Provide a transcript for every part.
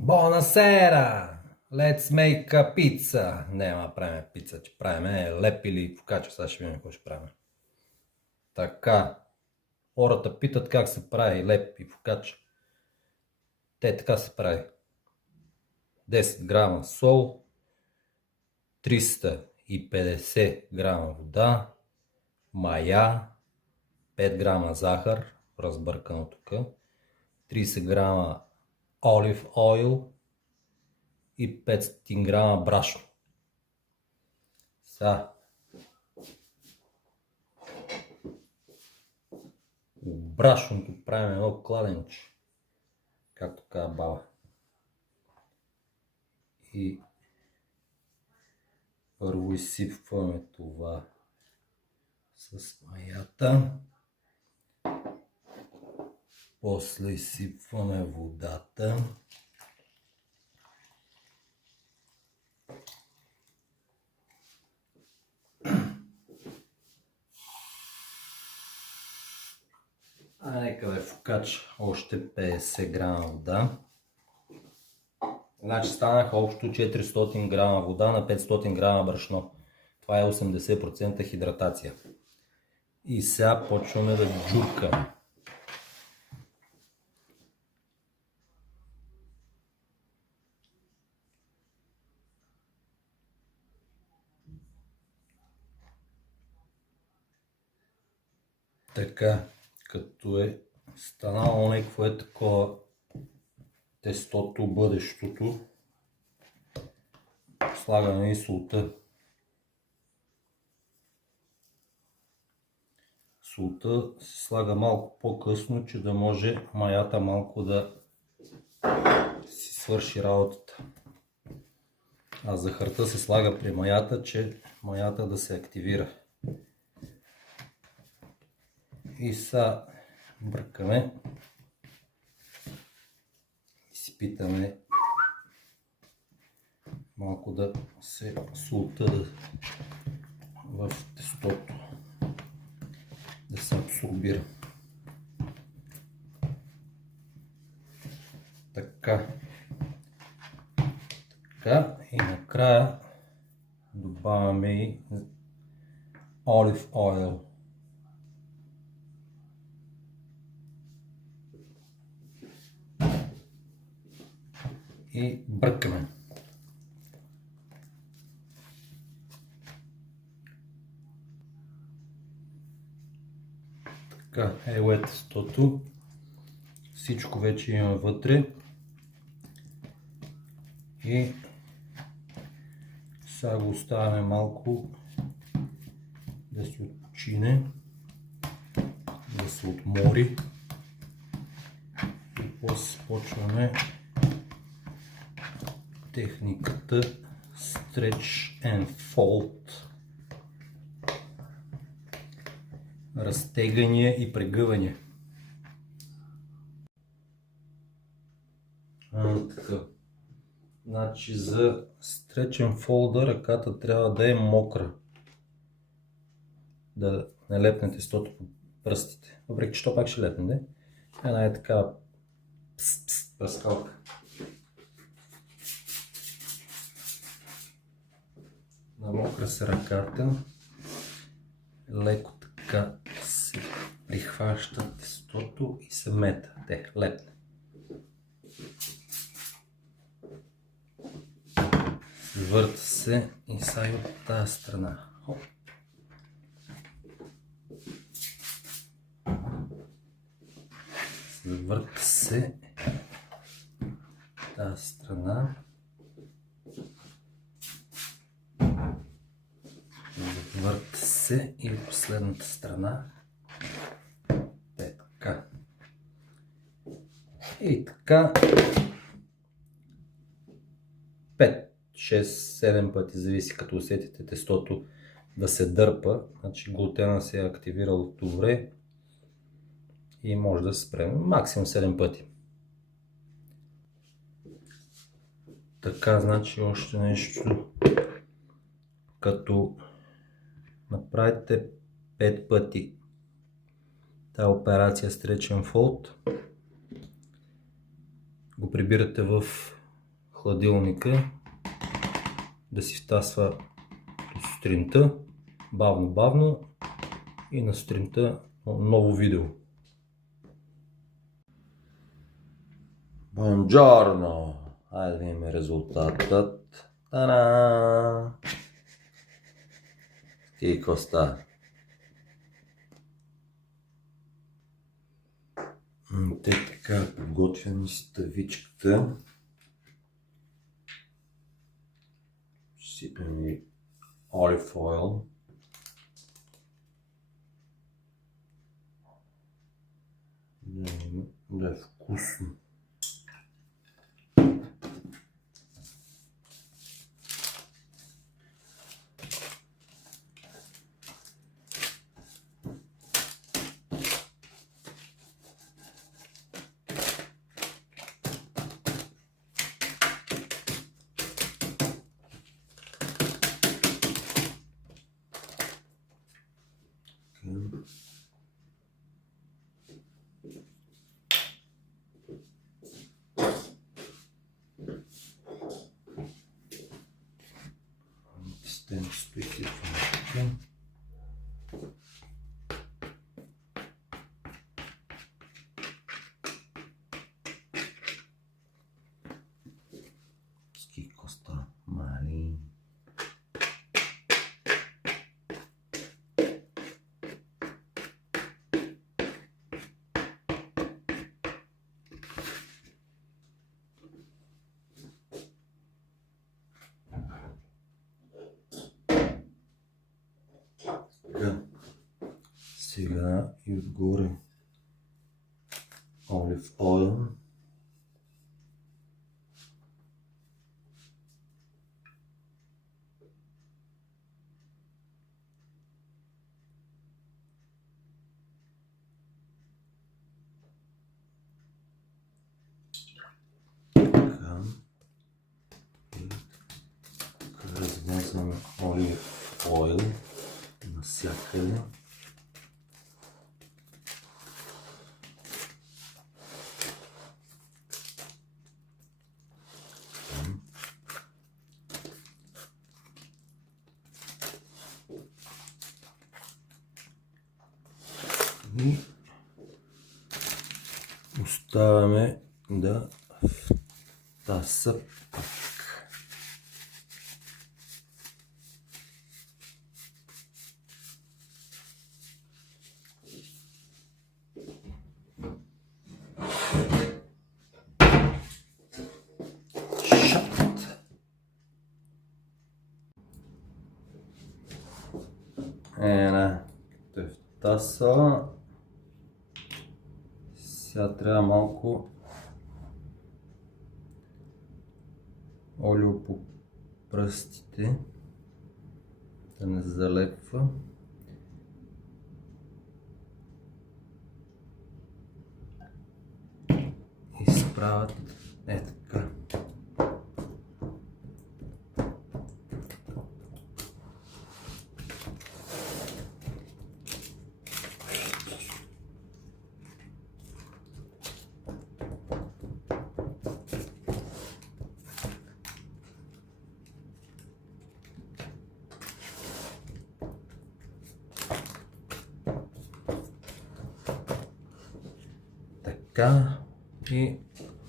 Buonasera! Let's make a pizza! Няма правим пица, че правим леп или фокачча. Сега ще видим какво ще правим. Така, хората питат как се прави леп и фокачча. Те така се прави. 10 грама сол, 350 грама вода, мая, 5 грама захар, разбъркано тук, 30 грама олив ойл и 500 грама брашно. Сега брашното правим едно кладенче, както казва баба. И първо изсипваме това с маята, после изсипваме водата, нека да фокача още 50 грама вода. Значи станаха общо 400 грама вода на 500 грама брашно. Това е 80% хидратация. И сега почваме да джуркаме. Така, като е станало някакво е такова тестото, бъдещото, слагаме и солта. Солта се слага малко по-късно, че да може маята малко да си свърши работата. А захарта се слага при маята, че маята да се активира. И сега бъркаме. Изпитаме малко да се солта в тестото, да се абсорбира. Така. И накрая добавяме и олив ойл. И бъркаме. Така, е тестото. Всичко вече има вътре. И сега го оставяме малко да се отпочине, да се отмори. И после почваме техниката Stretch and Fold. Разтегания и прегъвания. Така. Значи за Stretch and Fold ръката трябва да е мокра. Да не лепне тестото по пръстите. Въпреки че то пак ще лепне. Една е такава пръскалка. Намокра се ръката, леко така се прихваща тестото и се мета, лепне. Върта се и сега и от тази страна. Хоп. Върта се тази страна. Върта се и последната страна. Така. И така 5, 6, 7 пъти, зависи като усетите тестото да се дърпа. Значи глутена се е активирал добре и може да се спреме максимум 7 пъти. Така, значи още нещо, като направите 5 пъти тази операция Stretch and Fold, го прибирате в хладилника да си втасва до сутринта, бавно и на сутринта ново видео. Бонджорно! Хайде да видим резултатът. Та-да! И коста. Така, подготвям ставичката. Сипем и олив ойл. Да е вкусно. Стен стоите така. Ски коста мали. Сега и отгоре олив ойл. Така. Размазваме олив ойл навсякъде. И оставяме да втаса пак. Като е втасала, сега трябва малко олио по пръстите, да не залепва. И справят така. Така, и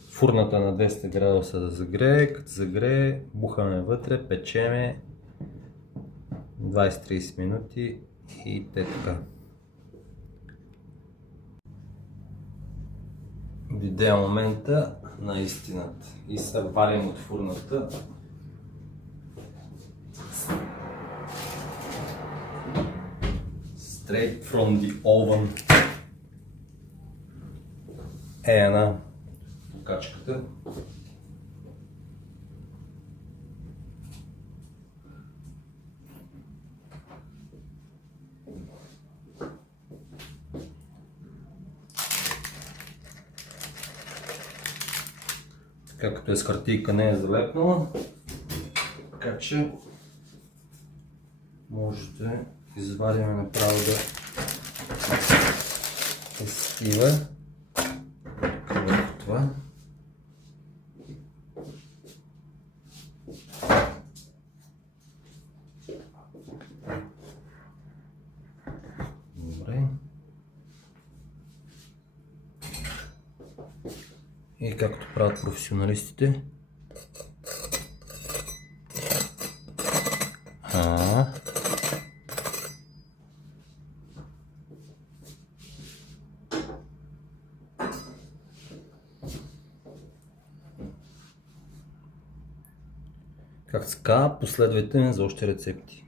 фурната на 200 градуса да загрее. Като загрее, бухаме вътре, печеме 20-30 минути и така. Дойде момента на истината и се валим от фурната. Straight from the oven. Една покачката. Така като е с хартийка не е залепнала, така че може да извадим направо да тестива. Това. И както правят професионалистите. Както се казва, последвайте ме за още рецепти.